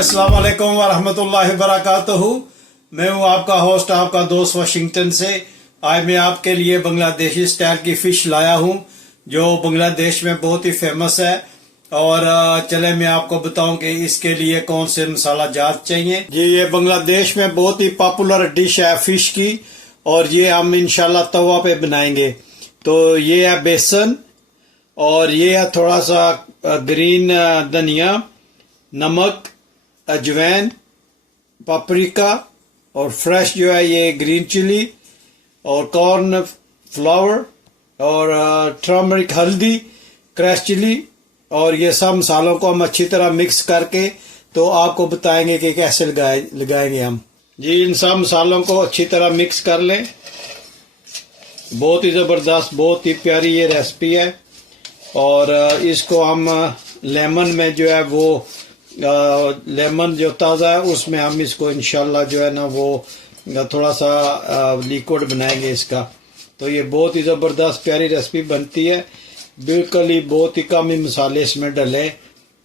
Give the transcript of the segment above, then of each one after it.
अस्सलाम वालेकुम वरहमतुल्लाहि वबरकातुहू। मैं हूँ आपका होस्ट, आपका दोस्त वाशिंगटन से। आज मैं आपके लिए बांग्लादेशी स्टाइल की फ़िश लाया हूँ जो बांग्लादेश में बहुत ही फेमस है। और चले मैं आपको बताऊं कि इसके लिए कौन से मसाला जात चाहिए। ये बांग्लादेश में बहुत ही पॉपुलर डिश है फ़िश की, और ये हम इंशाल्लाह तवा पे बनाएंगे। तो ये है बेसन, और ये है थोड़ा सा ग्रीन धनिया, नमक, अजवाइन, पापरिका, और फ्रेश जो है ये ग्रीन चिली, और कॉर्न फ्लावर, और टर्मरिक हल्दी, क्रश चिली, और ये सब मसालों को हम अच्छी तरह मिक्स करके तो आपको बताएंगे कि कैसे लगाएंगे हम। जी, इन सब मसालों को अच्छी तरह मिक्स कर लें। बहुत ही ज़बरदस्त, बहुत ही प्यारी ये रेसिपी है। और इसको हम लेमन में जो है वो लेमन जो ताज़ा है उसमें हम इसको इंशाल्लाह जो है ना वो थोड़ा सा लिक्विड बनाएंगे इसका। तो ये बहुत ही ज़बरदस्त प्यारी रेसिपी बनती है। बिल्कुल ही बहुत ही कम ही मसाले इसमें डले,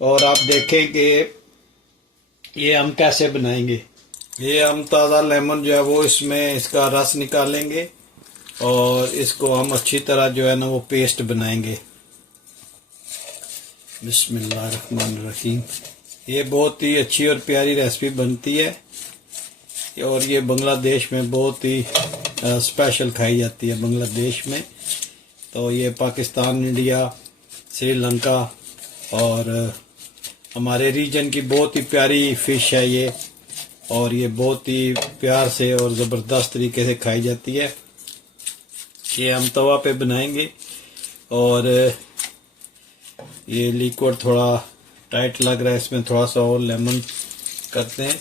और आप देखें कि ये हम कैसे बनाएंगे। ये हम ताज़ा लेमन जो है वो इसमें इसका रस निकालेंगे, और इसको हम अच्छी तरह जो है ना वो पेस्ट बनाएंगे। बिस्मिल्लाहिर्रहमानिर्रहीम। ये बहुत ही अच्छी और प्यारी रेसिपी बनती है, और ये बांग्लादेश में बहुत ही स्पेशल खाई जाती है बांग्लादेश में। तो ये पाकिस्तान, इंडिया, श्रीलंका और हमारे रीजन की बहुत ही प्यारी फ़िश है ये, और ये बहुत ही प्यार से और ज़बरदस्त तरीके से खाई जाती है। ये हम तवा पे बनाएंगे, और ये लिक्विड थोड़ा टाइट लग रहा है, इसमें थोड़ा सा और लेमन करते हैं,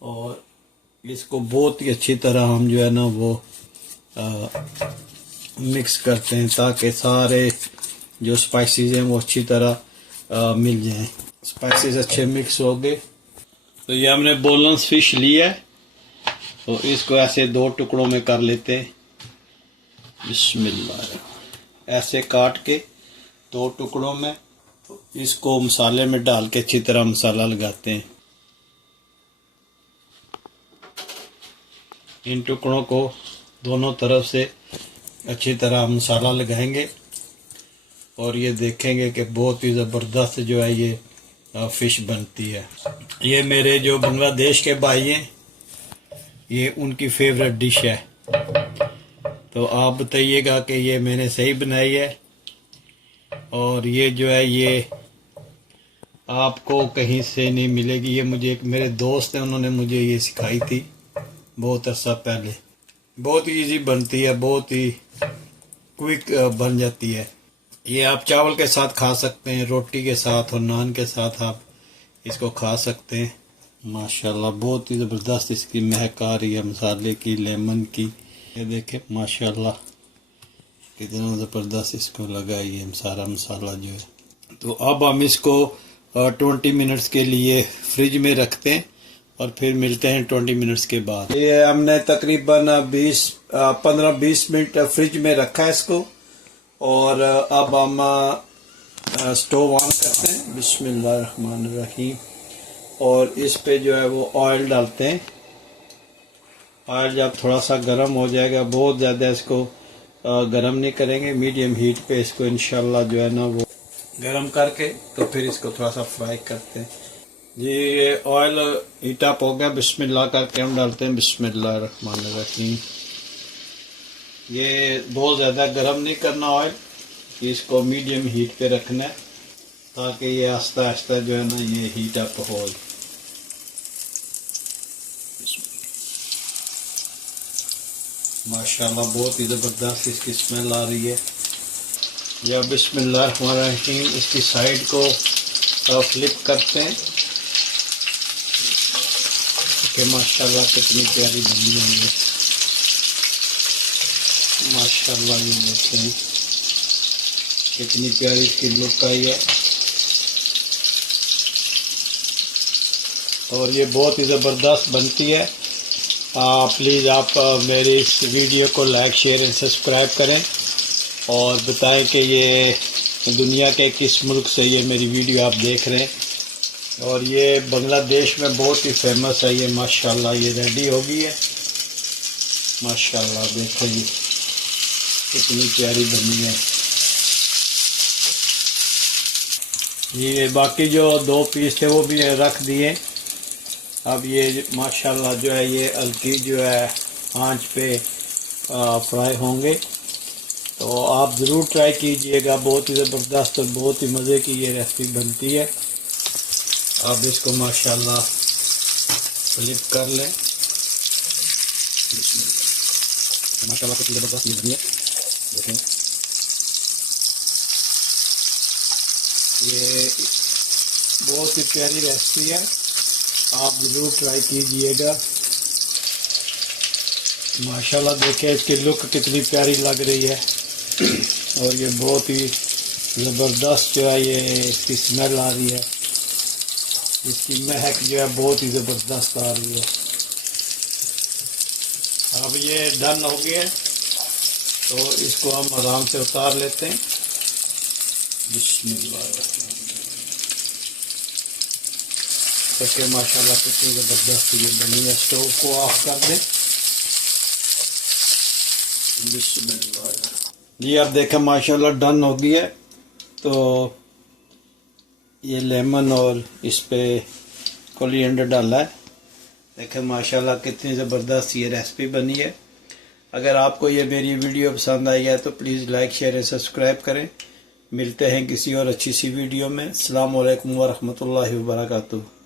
और इसको बहुत ही अच्छी तरह हम जो है ना वो मिक्स करते हैं ताकि सारे जो स्पाइसेस हैं वो अच्छी तरह मिल जाएं। स्पाइसेस अच्छे मिक्स हो गए। तो ये हमने बोनलेस फिश ली है, तो इसको ऐसे दो टुकड़ों में कर लेते हैं। बिस्मिल्लाह, ऐसे काट के दो टुकड़ों में, तो इसको मसाले में डाल के अच्छी तरह मसाला लगाते हैं। इन टुकड़ों को दोनों तरफ से अच्छी तरह मसाला लगाएंगे, और ये देखेंगे कि बहुत ही ज़बरदस्त जो है ये फ़िश बनती है। ये मेरे जो बांग्लादेश के भाई हैं, ये उनकी फेवरेट डिश है। तो आप बताइएगा कि ये मैंने सही बनाई है, और ये जो है ये आपको कहीं से नहीं मिलेगी। ये मुझे एक मेरे दोस्त हैं, उन्होंने मुझे ये सिखाई थी बहुत अर्सा पहले। बहुत ही इजी बनती है, बहुत ही क्विक बन जाती है। ये आप चावल के साथ खा सकते हैं, रोटी के साथ और नान के साथ आप इसको खा सकते हैं। माशाल्लाह बहुत ही ज़बरदस्त इसकी महक आ रही है मसाले की, लेमन की। ये देखें माशाल्लाह कितना ज़बरदस्त इसको लगा ये सारा मसाला जो है। तो अब हम इसको 20 मिनट्स के लिए फ्रिज में रखते हैं, और फिर मिलते हैं 20 मिनट्स के बाद। ये हमने तकरीबन 15-20 मिनट फ्रिज में रखा है इसको, और अब हम स्टोव ऑन करते हैं। बिस्मिल्लाहिर्रहमानिर्रहीम। और इस पे जो है वो ऑयल डालते हैं। ऑयल जब थोड़ा सा गर्म हो जाएगा, बहुत ज़्यादा इसको गर्म नहीं करेंगे, मीडियम हीट पे इसको इंशाल्लाह जो है ना वो गर्म करके तो फिर इसको थोड़ा सा फ्राई करते हैं। ये ऑयल हीट अप हो गया, बिस्मिल्लाह करके हम डालते हैं। बिस्मिल्लाहिर्रहमानिर्रहीम। ये बहुत ज़्यादा गर्म नहीं करना ऑयल, इसको मीडियम हीट पे रखना है ताकि ये आस्ता आस्ता जो है ना ये हीट अप हो। माशाल्लाह बहुत ही ज़बरदस्त इसकी स्मेल आ रही है। जब बिस्मिल्लाहिर्रहमानिर्रहीम इसकी साइड को फ्लिप करते हैं कि माशाल्लाह कितनी प्यारी बनी है। माशाल्लाह ये देखते हैं कितनी प्यारी इसकी लुक आई है, और ये बहुत ही ज़बरदस्त बनती है। प्लीज़ आप मेरी इस वीडियो को लाइक, शेयर एंड सब्सक्राइब करें, और बताएं कि ये दुनिया के किस मुल्क से ये मेरी वीडियो आप देख रहे हैं। और ये बांग्लादेश में बहुत ही फेमस है। ये माशाल्लाह ये रेडी हो गई है। माशाल्लाह देखो जी कितनी प्यारी बनी है। ये बाकी जो 2 पीस थे वो भी रख दिए। अब ये माशाल्लाह जो है ये हल्की जो है आंच पे फ्राई होंगे। तो आप ज़रूर ट्राई कीजिएगा, बहुत ही ज़बरदस्त और बहुत ही मज़े की ये रेसिपी बनती है। अब इसको माशाल्लाह फ्लिप कर लें। माशाल्लाह कितनी ज़बरदस्त ये बनी है, देखें। ये बहुत ही प्यारी रेसिपी है, आप ज़रूर ट्राई कीजिएगा। माशाल्लाह देखें इसकी लुक कितनी प्यारी लग रही है और ये बहुत ही ज़बरदस्त जो है ये इसकी स्मेल आ रही है। इसकी महक जो है बहुत ही ज़बरदस्त आ रही है। अब ये डन हो गया तो इसको हम आराम से उतार लेते हैं। बिस्मिल्लाह। देखिए माशाल्लाह कितनी ज़बरदस्त ये बनी है। स्टोव को ऑफ कर दें। जी आप देखें माशाल्लाह डन हो गई है। तो ये लेमन और इस पे कोरिएंडर डाला है। देखें माशाल्लाह कितनी ज़बरदस्त ये रेसिपी बनी है। अगर आपको ये मेरी वीडियो पसंद आई है तो please like share and subscribe करें। मिलते हैं किसी और अच्छी सी वीडियो में। अस्सलाम वालेकुम व रहमतुल्लाहि व बरकातुहू।